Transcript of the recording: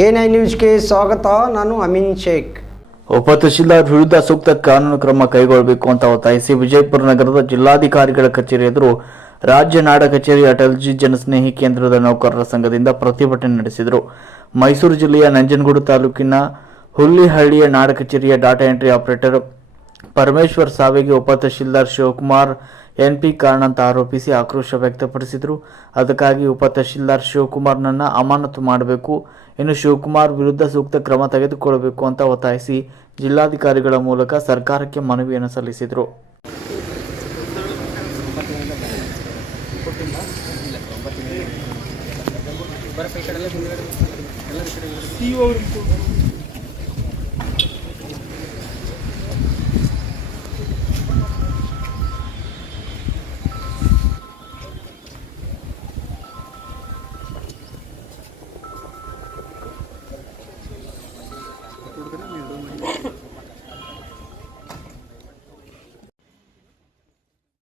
I ನ್ಯೂಸ್ಗೆ ಸ್ವಾಗತ, ನಾನು ಅಮೀನ್ ಶೇಖ್. ಉಪ ತಹಶೀಲ್ದಾರ್ ವಿರುದ್ಧ ಸೂಕ್ತ ಕಾನೂನು ಕ್ರಮ ಕೈಗೊಳ್ಳಬೇಕು ಅಂತ ಒತ್ತಾಯಿಸಿ ವಿಜಯಪುರ ನಗರದ ಜಿಲ್ಲಾಧಿಕಾರಿಗಳ ಕಚೇರಿ ಎದುರು ರಾಜ್ಯ ನಾಡ ಕಚೇರಿ ಅಟಲ್ಜಿ ಜನಸ್ನೇಹಿ ಕೇಂದ್ರದ ನೌಕರರ ಸಂಘದಿಂದ ಪ್ರತಿಭಟನೆ ನಡೆಸಿದರು. ಮೈಸೂರು ಜಿಲ್ಲೆಯ ನಂಜನಗೂಡು ತಾಲೂಕಿನ ಹುಲ್ಲಿಹಳ್ಳಿಯ ನಾಡ ಕಚೇರಿಯ ಡಾಟಾ ಎಂಟ್ರಿ ಆಪರೇಟರ್ ಪರಮೇಶ್ವರ್ ಸಾವಿಗೆ ಉಪ ತಹಶೀಲ್ದಾರ್ ಶಿವಕುಮಾರ್ ಎನ್ಪಿ ಕಾರಣ ಅಂತ ಆರೋಪಿಸಿ ಆಕ್ರೋಶ ವ್ಯಕ್ತಪಡಿಸಿದರು. ಅದಕ್ಕಾಗಿ ಉಪ ತಹಶೀಲ್ದಾರ್ ಶಿವಕುಮಾರ್ನನ್ನ ಅಮಾನತು ಮಾಡಬೇಕು, ಇನ್ನು ಶಿವಕುಮಾರ್ ವಿರುದ್ಧ ಸೂಕ್ತ ಕ್ರಮ ತೆಗೆದುಕೊಳ್ಳಬೇಕು ಅಂತ ಒತ್ತಾಯಿಸಿ ಜಿಲ್ಲಾಧಿಕಾರಿಗಳ ಮೂಲಕ ಸರ್ಕಾರಕ್ಕೆ ಮನವಿಯನ್ನು ಸಲ್ಲಿಸಿದರು.